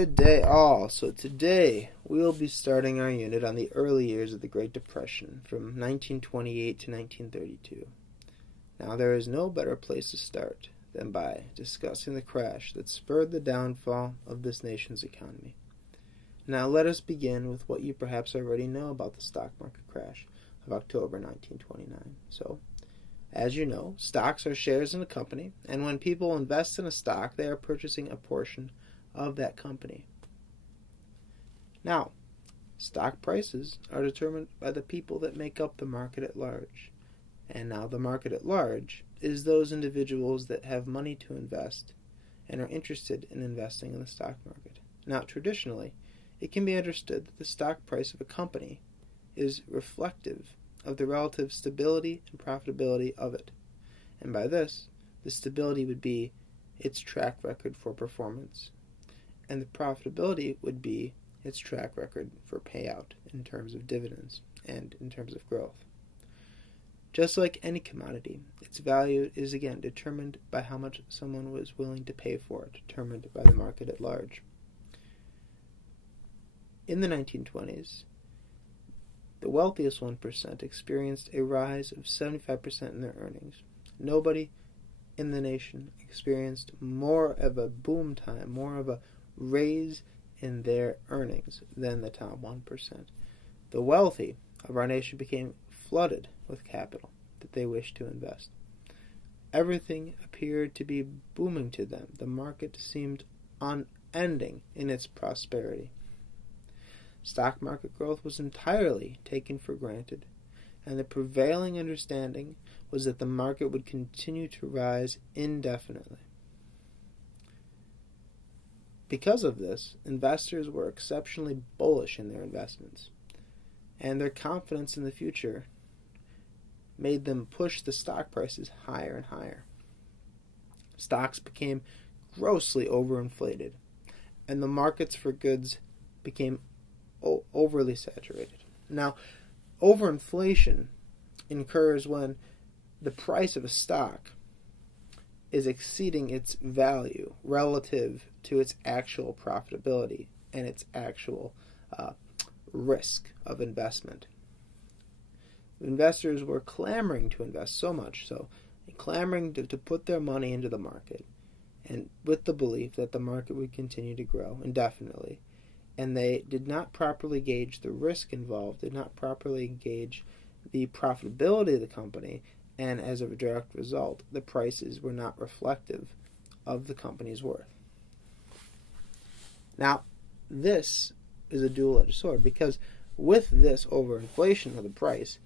Good day all. So today we'll be starting our unit on the early years of the Great Depression from 1928 to 1932. Now there is no better place to start than by discussing the crash that spurred the downfall of this nation's economy. Now let us begin with what you perhaps already know about the stock market crash of October 1929. So, as you know, stocks are shares in a company, and when people invest in a stock, they are purchasing a portion of that company. Now, stock prices are determined by the people that make up the market at large. And now the market at large is those individuals that have money to invest and are interested in investing in the stock market. Now, traditionally, it can be understood that the stock price of a company is reflective of the relative stability and profitability of it. And by this, the stability would be its track record for performance, and the profitability would be its track record for payout in terms of dividends and in terms of growth. Just like any commodity, its value is again determined by how much someone was willing to pay for it, determined by the market at large. In the 1920s, the wealthiest 1% experienced a rise of 75% in their earnings. Nobody in the nation experienced more of a boom time, more of a raise in their earnings than the top 1%. The wealthy of our nation became flooded with capital that they wished to invest. Everything appeared to be booming to them. The market seemed unending in its prosperity. Stock market growth was entirely taken for granted, and the prevailing understanding was that the market would continue to rise indefinitely. Because of this, investors were exceptionally bullish in their investments, and their confidence in the future made them push the stock prices higher and higher. Stocks became grossly overinflated, and the markets for goods became overly saturated. Now, overinflation occurs when the price of a stock is exceeding its value relative to its actual profitability and its actual risk of investment. Investors were clamoring to invest so much so, clamoring to put their money into the market, and with the belief that the market would continue to grow indefinitely. And they did not properly gauge the risk involved, did not properly gauge the profitability of the company, and as a direct result, the prices were not reflective of the company's worth. Now, this is a dual-edged sword, because with this overinflation of the price,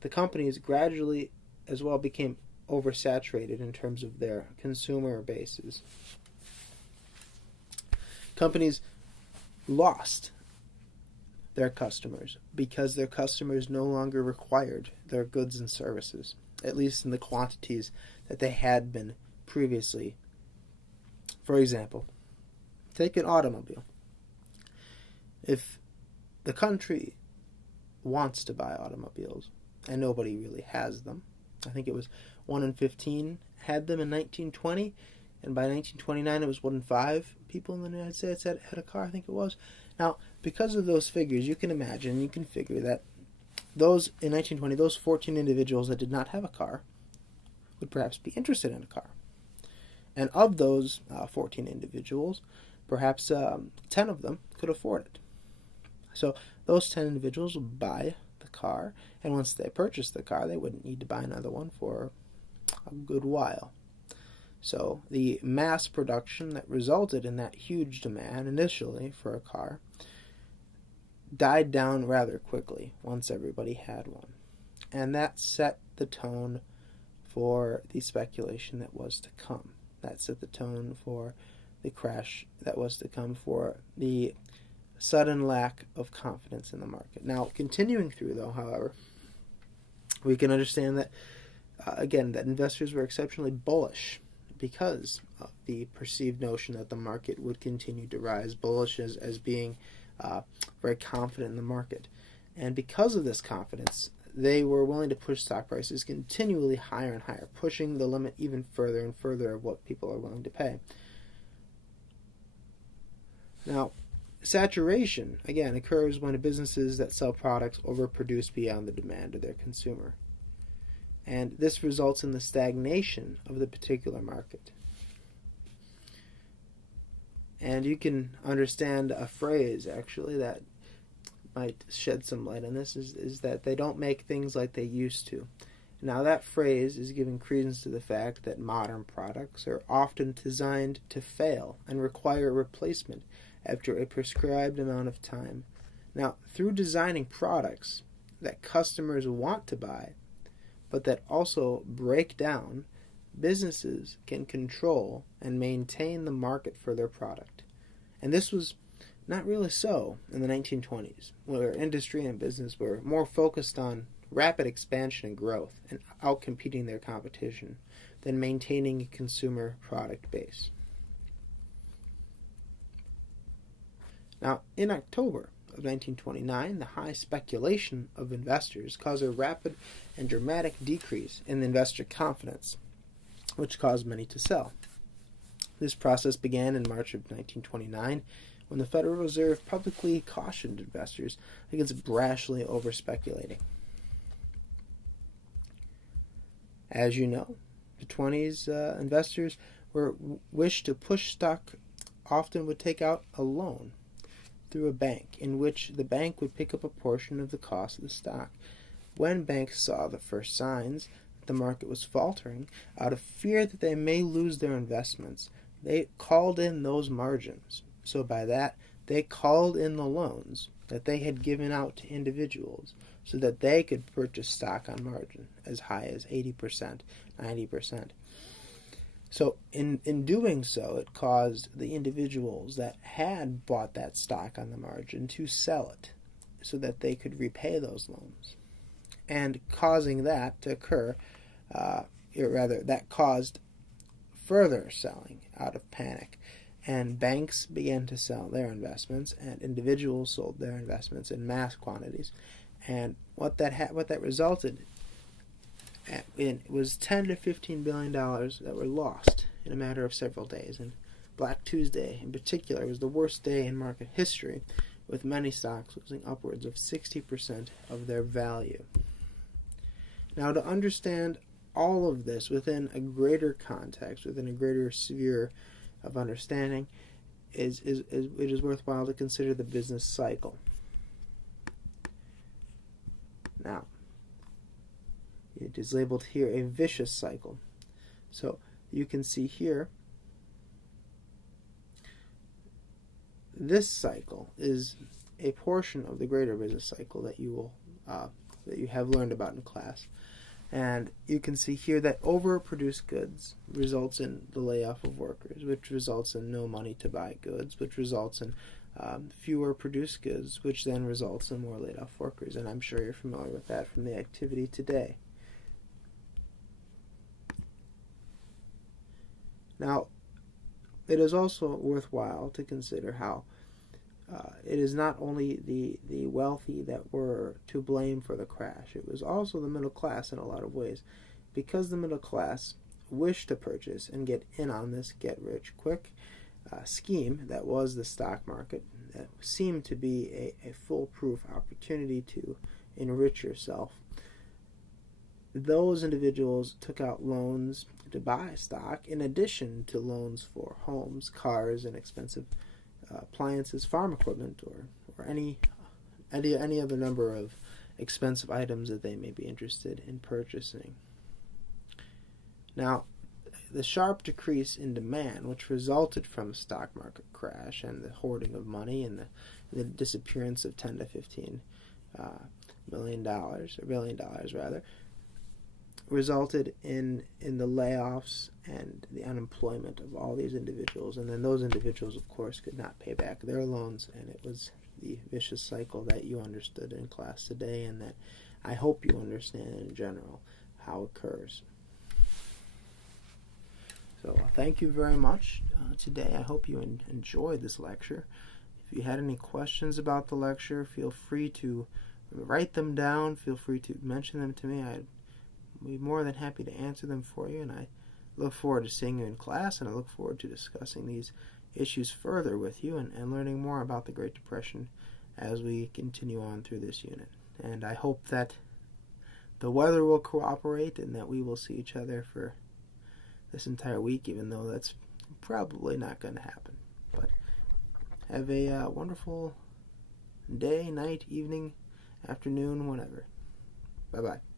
the companies gradually as well became oversaturated in terms of their consumer bases. Companies lost their customers because their customers no longer required their goods and services, at least in the quantities that they had been previously. For example, take an automobile. If the country wants to buy automobiles, and nobody really has them, I think it was 1 in 15 had them in 1920, and by 1929 it was 1 in 5 people in the United States had a car, I think it was. Now, because of those figures, you can imagine, you can figure that those in 1920, those 14 individuals that did not have a car would perhaps be interested in a car. And of those 14 individuals, perhaps 10 of them could afford it. So those 10 individuals would buy the car, and once they purchased the car, they wouldn't need to buy another one for a good while. So the mass production that resulted in that huge demand initially for a car died down rather quickly once everybody had one. And that set the tone for the speculation that was to come. That set the tone for the crash that was to come, for the sudden lack of confidence in the market. Now, continuing through, though, however, we can understand that, again, that investors were exceptionally bullish because of the perceived notion that the market would continue to rise, bullish as being very confident in the market. And because of this confidence, they were willing to push stock prices continually higher and higher, pushing the limit even further and further of what people are willing to pay. Now, Saturation, again, occurs when businesses that sell products overproduce beyond the demand of their consumer. And this results in the stagnation of the particular market. And you can understand a phrase, actually, that might shed some light on this, is that they don't make things like they used to. Now, that phrase is giving credence to the fact that modern products are often designed to fail and require replacement after a prescribed amount of time. Now, through designing products that customers want to buy, but that also break down, businesses can control and maintain the market for their product. And this was not really so in the 1920s, where industry and business were more focused on rapid expansion and growth and outcompeting their competition than maintaining a consumer product base. Now, in October of 1929, the high speculation of investors caused a rapid and dramatic decrease in investor confidence, which caused many to sell. This process began in March of 1929, when the Federal Reserve publicly cautioned investors against brashly overspeculating. As you know, the 20s investors wished to push stock often would take out a loan through a bank, in which the bank would pick up a portion of the cost of the stock. When banks saw the first signs that the market was faltering, out of fear that they may lose their investments, they called in those margins. So by that, they called in the loans that they had given out to individuals so that they could purchase stock on margin as high as 80%, 90%. So in doing so, it caused the individuals that had bought that stock on the margin to sell it so that they could repay those loans. And causing that to occur, that caused further selling out of panic. And banks began to sell their investments, and individuals sold their investments in mass quantities. And what that resulted in was $10 to $15 billion that were lost in a matter of several days. And Black Tuesday, in particular, was the worst day in market history, with many stocks losing upwards of 60% of their value. Now, to understand all of this within a greater context, within a greater sphere of understanding, it is worthwhile to consider the business cycle. Now, it is labeled here a vicious cycle. So you can see here, this cycle is a portion of the greater business cycle that you have learned about in class. And you can see here that overproduced goods results in the layoff of workers, which results in no money to buy goods, which results in fewer produced goods, which then results in more laid off workers. And I'm sure you're familiar with that from the activity today. Now, it is also worthwhile to consider how it is not only the wealthy that were to blame for the crash. It was also the middle class in a lot of ways, because the middle class wished to purchase and get in on this get-rich-quick scheme that was the stock market, that seemed to be a foolproof opportunity to enrich yourself. Those individuals took out loans to buy stock, in addition to loans for homes, cars, and expensive appliances, farm equipment, or any other number of expensive items that they may be interested in purchasing. Now, the sharp decrease in demand, which resulted from the stock market crash and the hoarding of money and the disappearance of $10 to $15 billion rather, resulted in the layoffs and the unemployment of all these individuals. And then those individuals, of course, could not pay back their loans, and it was the vicious cycle that you understood in class today, and that I hope you understand in general how it occurs. So thank you very much today. I hope you enjoyed this lecture. If you had any questions about the lecture, feel free to write them down. Feel free to mention them to me. I'd be more than happy to answer them for you, and I look forward to seeing you in class, and I look forward to discussing these issues further with you and learning more about the Great Depression as we continue on through this unit. And I hope that the weather will cooperate and that we will see each other for this entire week, even though that's probably not going to happen. But have a wonderful day, night, evening, afternoon, whenever. Bye-bye.